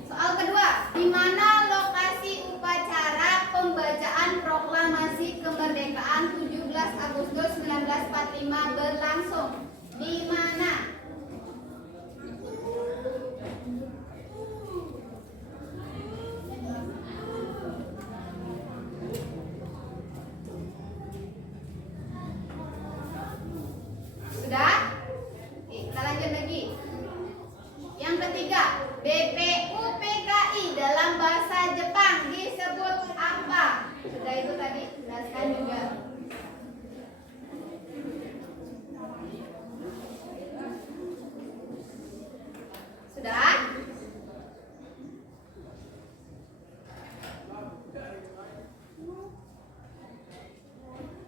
Soal kedua, di mana lokasi upacara pembacaan proklamasi kemerdekaan 17 Agustus 1945 berlangsung? Di mana? Sudah? Oke, kita lanjut lagi. Yang ketiga, BPUPKI dalam bahasa Jepang disebut apa? Sudah itu tadi, jelaskan juga. Sudah?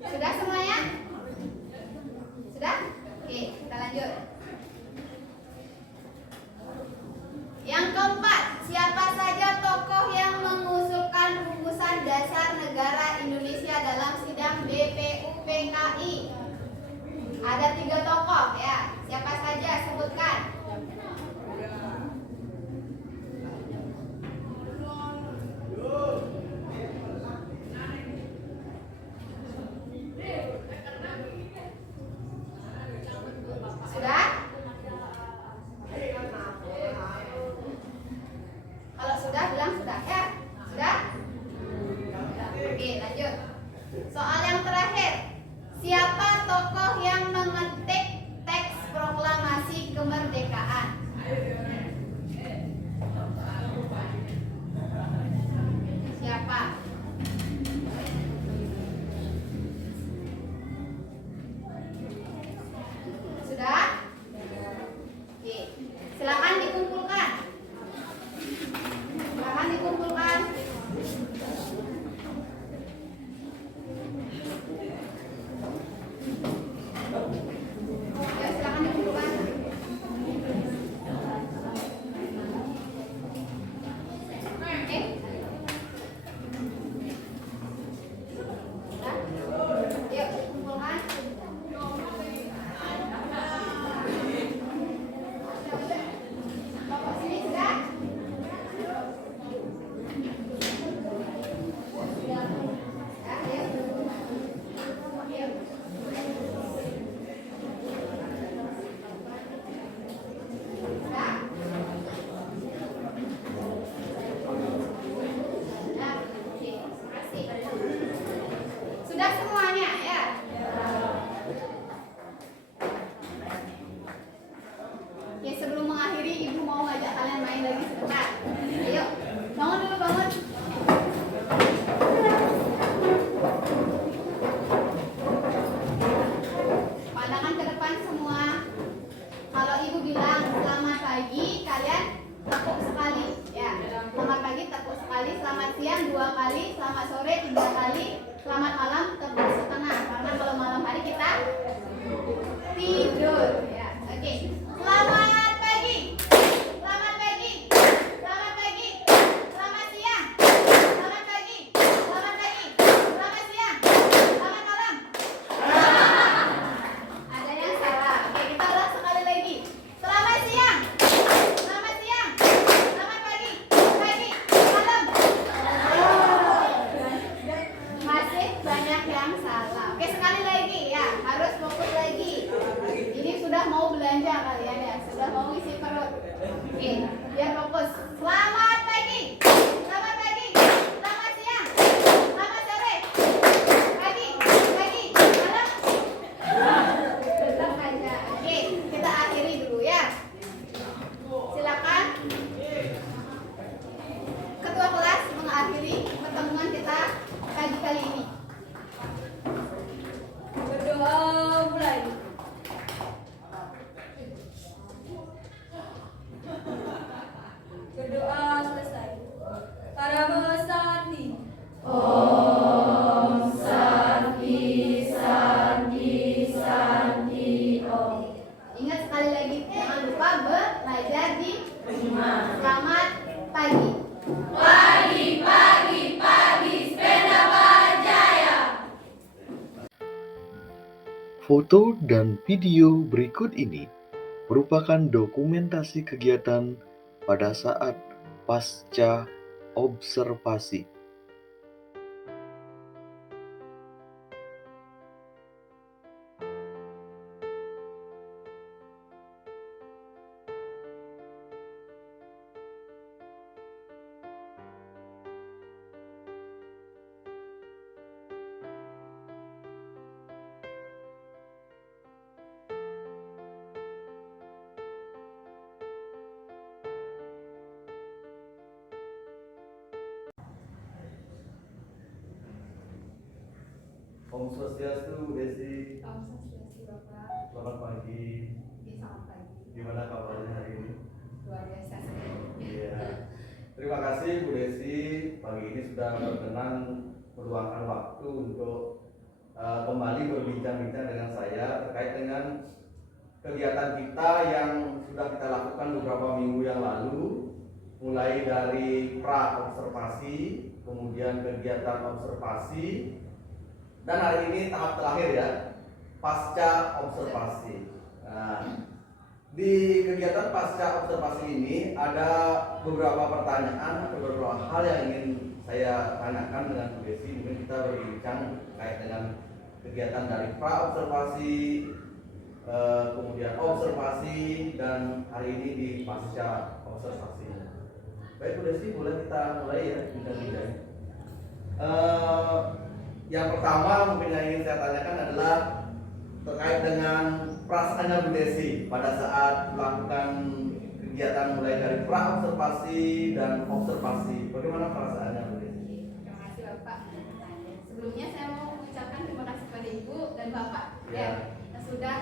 Sudah semuanya? Sudah? Oke, kita lanjut. Yang keempat, siapa saja tokoh yang mengusulkan rumusan dasar negara Indonesia dalam sidang BPUPKI? Ada 3 tokoh ya. Siapa saja, sebutkan. Sudah? Kalau sudah, bilang sudah ya. Sudah? Oke, lanjut. Soal yang terakhir. Siapa tokoh yang mengetik teks proklamasi kemerdekaan? isi perut. Oke, biar fokus. Selamat pagi. Selamat pagi. Selamat siang. Selamat sore. Pagi. Pagi. Malam. Tetap aja. Oke, kita akhiri dulu ya. Silakan. Ketua kelas mengakhiri pertemuan kita pagi kali ini. Berdoa mulai. Berdoa selesai. Karama Santi. Om Santi Santi Santi Om. Ingat sekali lagi, jangan lupa belajar di rumah. Selamat pagi. Pagi, pagi, pagi, sepeda Bajaya. Foto dan video berikut ini merupakan dokumentasi kegiatan pada saat pasca observasi. Om Swastiastu, Bu Desi. Om Swastiastu, Bapak. Selamat pagi. Selamat pagi. Gimana kabarnya hari ini? Luar biasa sekali. Iya. Terima kasih Bu Desi. Pagi ini sudah berkenan meluangkan waktu untuk kembali berbincang-bincang dengan saya terkait dengan kegiatan kita yang sudah kita lakukan beberapa minggu yang lalu, mulai dari pra observasi, kemudian kegiatan observasi, dan hari ini tahap terakhir ya, pasca observasi. Nah, di kegiatan pasca observasi ini ada beberapa pertanyaan atau beberapa hal yang ingin saya tanyakan dengan Bu Desi. Mungkin kita berbincang terkait dengan kegiatan dari pra observasi, kemudian observasi, dan hari ini di pasca observasi. Baik Bu Desi, boleh kita mulai ya bincang-bincang. Yang pertama mungkin yang ingin saya tanyakan adalah terkait dengan perasaannya Bu Desi pada saat melakukan kegiatan mulai dari pra observasi dan observasi. Bagaimana perasaannya Bu Desi? Terima kasih Bapak. Sebelumnya saya mau mengucapkan terima kasih kepada Ibu dan Bapak Ya. yang sudah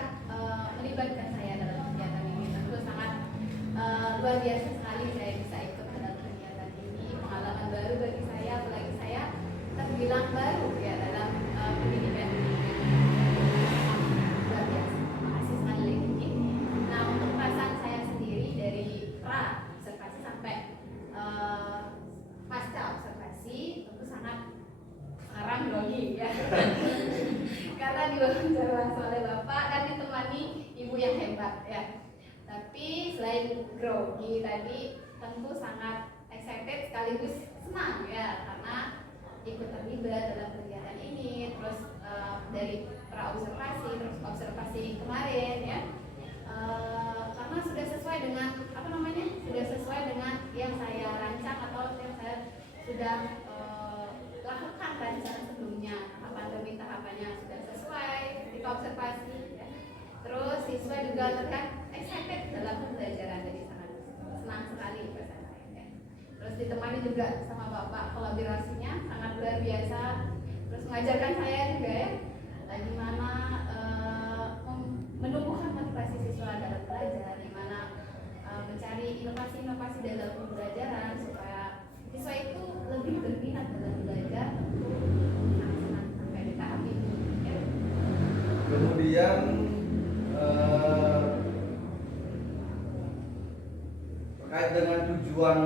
melibatkan saya dalam kegiatan ini. Tentu sangat luar biasa sekali saya bisa ikut dalam kegiatan ini. Pengalaman baru bagi saya, apalagi saya terbilang baru ya dalam pendidikan ini. Luar biasa. Terima kasih sekali lagi. Nah, untuk perasaan saya sendiri dari pra observasi sampai pasca observasi tentu sangat sekarang grogi ya. Karena diwawancara langsung oleh Bapak dan ditemani Ibu yang hebat ya. Tapi selain grogi tadi tentu sangat excited sekaligus senang ya karena ikut terlibat dalam kegiatan ini, terus dari pra observasi, terus observasi kemarin ya, karena sudah sesuai dengan sudah sesuai dengan yang saya rancang atau yang saya sudah lakukan rencana sebelumnya. Tahapan demi tahapannya sudah sesuai ketika observasi ya. Terus siswa juga terlihat excited dalam pembelajaran, jadi sangat senang sekali perasaan saya ya. Terus ditemani juga sama Bapak, kolaborasinya sangat luar biasa. Terus mengajarkan saya juga ya gimana menumbuhkan motivasi siswa dalam belajar, gimana mencari inovasi-inovasi dalam pembelajaran supaya siswa itu lebih berminat dalam belajar. Tentu sangat sampai di tahap itu ya. Kemudian terkait dengan tujuan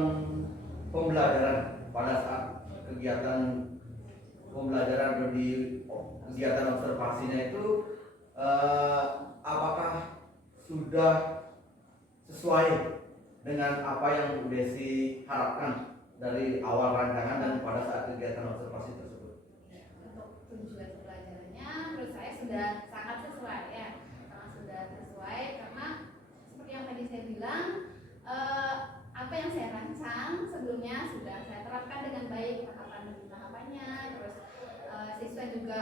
pembelajaran pada saat kegiatan pembelajaran di kegiatan observasinya itu apakah sudah sesuai dengan apa yang Bu Desi harapkan dari awal rancangan dan pada saat kegiatan observasi tersebut? Untuk tujuan pelajarannya menurut saya sudah sangat sesuai ya, sangat sudah sesuai karena seperti yang tadi saya bilang sekarang sebelumnya sudah saya terapkan dengan baik tahapan demi tahapannya, terus siswa juga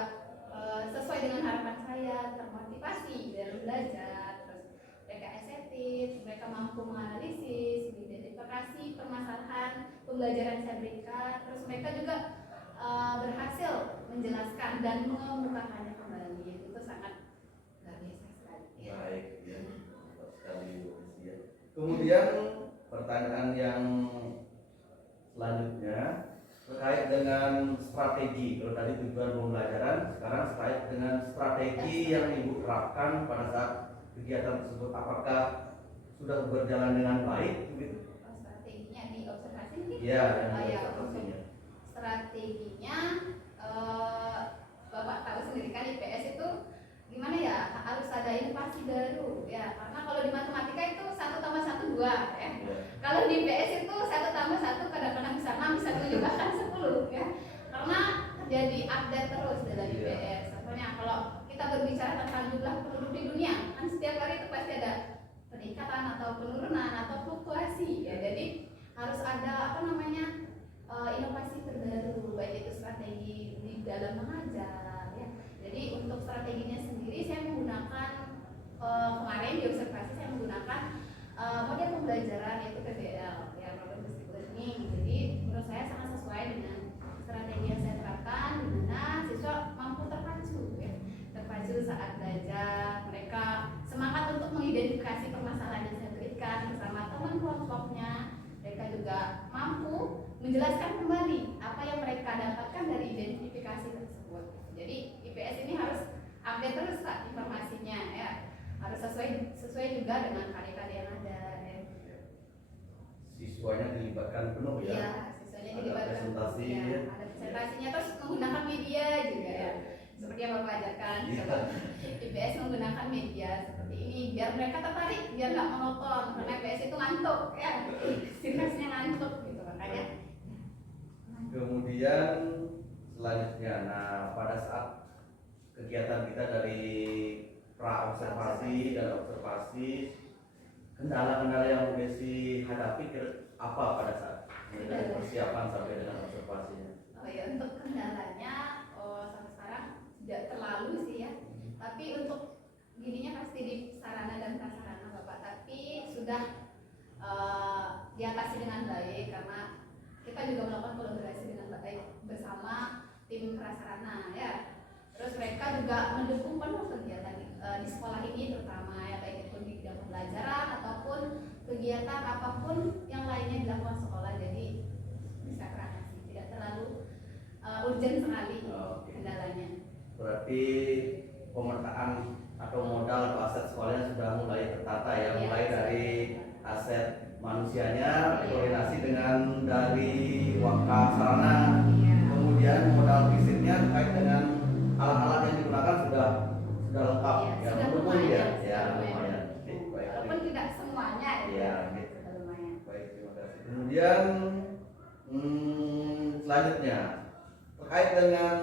sesuai dengan harapan saya termotivasi dalam belajar, terus mereka estetis, mereka mampu menganalisis, mengidentifikasi permasalahan pembelajaran yang saya berikan, terus mereka juga berhasil menjelaskan dan mengemukakannya kembali. Itu sangat luar biasa sekali. Baik, ya. Mantap sekali Bu Desi ya. Kemudian pertanyaan yang selanjutnya terkait dengan strategi. Kalau tadi tujuan pembelajaran, sekarang terkait dengan strategi yang Ibu terapkan pada saat kegiatan tersebut. Apakah sudah berjalan dengan baik? Begitu? Strateginya di observasi mungkin? Ya, Ya, observasinya. strateginya Bapak tahu sendiri kan IPS itu gimana ya, harus ada inovasi baru ya, karena kalau di matematika itu 1+1 2 ya. Kalau di IPS itu 1+1 kadang-kadang bisa 6, bisa 7, bahkan 10 ya, karena terjadi update terus dalam IPS. Contohnya kalau kita berbicara tentang jumlah penduduk di dunia, kan setiap hari itu pasti ada peningkatan atau penurunan atau fluktuasi ya, jadi harus ada inovasi terbaru, baik itu strategi di dalam mengajar ya. Jadi untuk strateginya sendiri saya menggunakan kemarin di observasi saya menggunakan model pembelajaran yaitu PBL ya, Problem Based Learning. Jadi menurut saya sangat sesuai dengan strategi yang saya terapkan, di mana siswa mampu terpacu ya, terpacu saat belajar, mereka semangat untuk mengidentifikasi permasalahan yang saya berikan bersama teman kelompoknya. Mereka juga mampu menjelaskan kembali apa yang mereka dapatkan dari identifikasi tersebut. Jadi IPS ini harus update terus Pak informasinya ya, harus sesuai juga dengan karya-karya yang ada ya. Siswanya dilibatkan penuh ya. Iya, siswanya Ada dilibatkan. presentasi Ya, ya. ada presentasinya, terus menggunakan media juga ya. Seperti yang Bapak ajarkan, coba IPS menggunakan media seperti ini biar mereka tertarik, biar nggak monoton, karena IPS itu ngantuk ya, sirkusnya ngantuk gitu makanya. Kemudian selanjutnya, nah pada saat kegiatan kita dari pra observasi dan observasi, kendala-kendala yang Bu Desi hadapi apa pada saat dari persiapan sampai dengan observasinya? Oh ya, untuk kendalanya sampai sekarang tidak terlalu sih ya, tapi untuk gininya pasti di sarana dan prasarana Bapak, tapi sudah diatasi dengan baik karena kita juga melakukan kolaborasi dengan baik bersama tim prasarana ya. Terus mereka juga mendukung penuh kegiatan di sekolah ini, terutama ya, baik itu di bidang pembelajaran ataupun kegiatan apapun yang lainnya dilakukan sekolah. Jadi bisa teratasi, tidak terlalu urgent sekali kendalanya. Berarti pemetaan atau modal atau aset sekolahnya sudah mulai tertata ya, mulai dari aset manusianya, koordinasi dengan dari waka sarana, kemudian modal fisiknya terkait dengan alat-alat yang digunakan sudah lengkap ya, Sudah mendukung lumayan, ya, sudah lumayan. Walaupun tidak semuanya Ya, gitu. sudah lumayan. Baik, terima kasih. Kemudian selanjutnya terkait dengan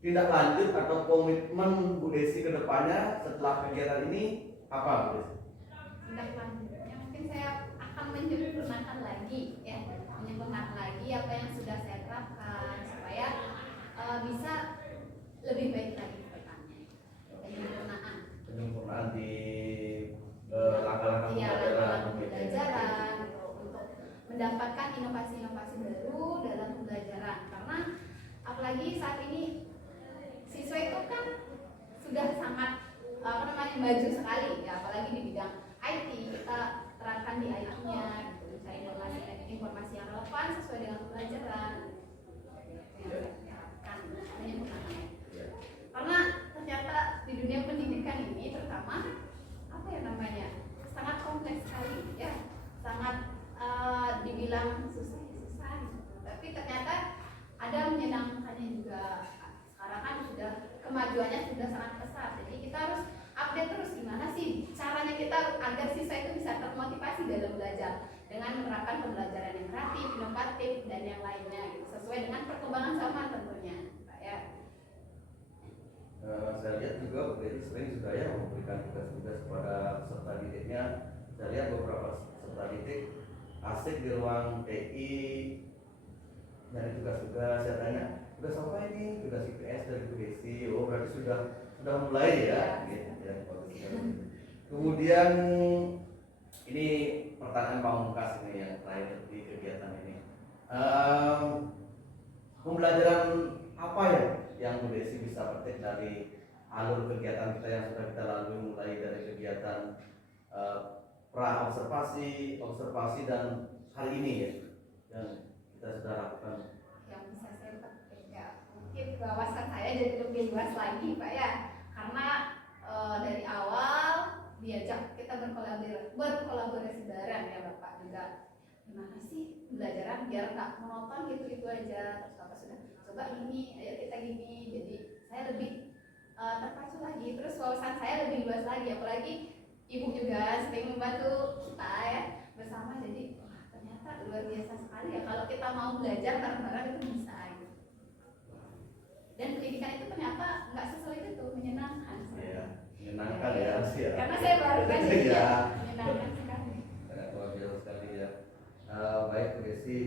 tindak lanjut atau komitmen Bu Desi ke depannya setelah kegiatan ini apa Bu Desi? Tindak lanjutnya mungkin saya akan menyempurnakan lagi ya, menyempurnakan lagi apa yang sudah saya terapkan supaya bisa lebih baik lagi ke depannya. Penyempurnaan di langkah-langkah pembelajaran untuk mendapatkan inovasi-inovasi baru dalam pembelajaran, karena apalagi saat ini siswa itu kan sudah sangat maju sekali ya, apalagi di bidang IT, kita terapkan di IT-nya gitu, mencari informasi yang relevan sesuai dengan pembelajaran yang saya terapkan, menyempurnakannya. Karena ternyata di dunia pendidikan ini terutama sangat kompleks sekali ya, sangat dibilang susah gitu. Tapi ternyata ada menyenangkannya juga. Sekarang kan sudah kemajuannya sudah sangat pesat, jadi kita harus update terus gimana sih caranya kita agar siswa itu bisa termotivasi dalam belajar dengan menerapkan pembelajaran yang kreatif, inovatif dan yang lainnya gitu, sesuai dengan perkembangan zaman tentunya Pak ya. Saya lihat juga Bu Desi sering juga ya memberikan tugas-tugas kepada peserta didiknya. Saya lihat beberapa peserta didik asik di ruang TI nyari tugas-tugas. Saya tanya, tugas apa ini? Tugas IPS dari Bu Desi. Oh, berarti sudah mulai ya, gitu ya. Bagus sekali. Kemudian ini pertanyaan pamungkas ini yang terakhir di kegiatan ini. Pembelajaran apa ya yang Bu Desi bisa petik dari alur kegiatan kita yang sudah kita lalui, mulai dari kegiatan pra observasi, observasi dan hari ini ya yang kita sudah lakukan. Yang bisa saya petik ya, mungkin wawasan saya jadi lebih luas lagi Pak ya, karena dari awal diajak kita berkolaborasi bareng ya Bapak juga. Gimana sih belajaran biar nggak monoton gitu aja, terus Bapak sudah coba ini, ayo kita gini, jadi saya lebih terpacu lagi, terus wawasan saya lebih luas lagi, apalagi Ibu juga sering membantu kita ya bersama, jadi wah ternyata luar biasa sekali ya kalau kita mau belajar bareng-bareng itu bisa gitu. Dan pendidikan itu ternyata nggak sesulit itu, menyenangkan. Iya, menyenangkan ya harus ya. Karena saya baru kan jadi Iya. ya, menyenangkan sekali. Sangat luar biasa sekali ya. Baik Bu Desi,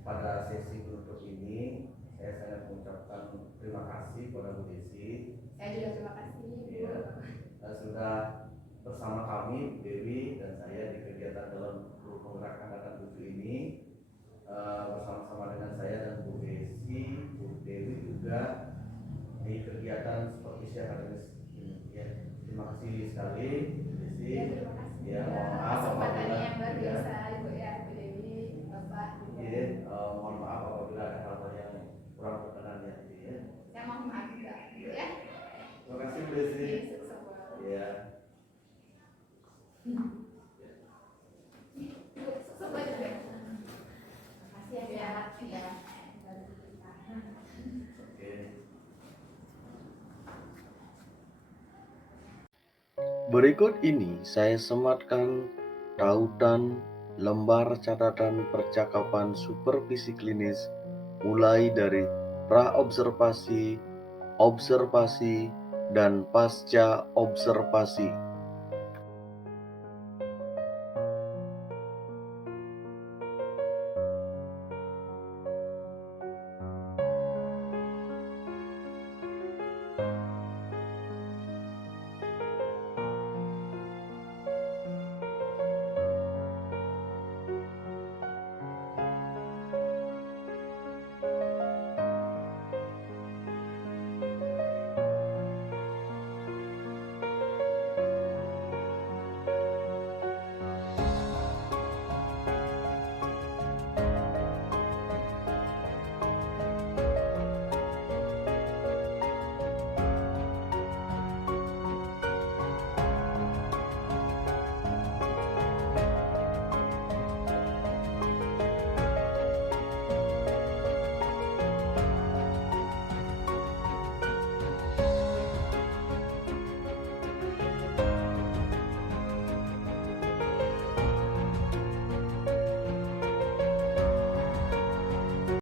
pada sesi penutup ini saya sangat mengucapkan terima kasih kepada Bu Desi. Saya juga terima kasih Bu. Iya. Sudah bersama kami Bu Dewi dan saya di kegiatan dalam Guru Penggerak Angkatan 7 ini, bersama-sama dengan saya dan Bu Desi, Bu Dewi juga di kegiatan seperti akademis ini ya. Terima kasih sekali Bu Desi. Ya, terima kasih. Ya, mohon maaf Kesempatannya apabila yang luar biasa Ibu ya, Bu Dewi, Bapak. ya, mohon maaf apabila ada hal-hal yang kurang berkenan ya. Ya. Saya mohon maaf juga gitu ya. Terima kasih Bu Desi. Jadi, sukses selalu. Ya. Sukses selalu juga. Terima kasih ya. Ya. Oke. Berikut ini saya sematkan tautan lembar catatan percakapan supervisi klinis mulai dari pra-observasi, observasi, dan pasca observasi.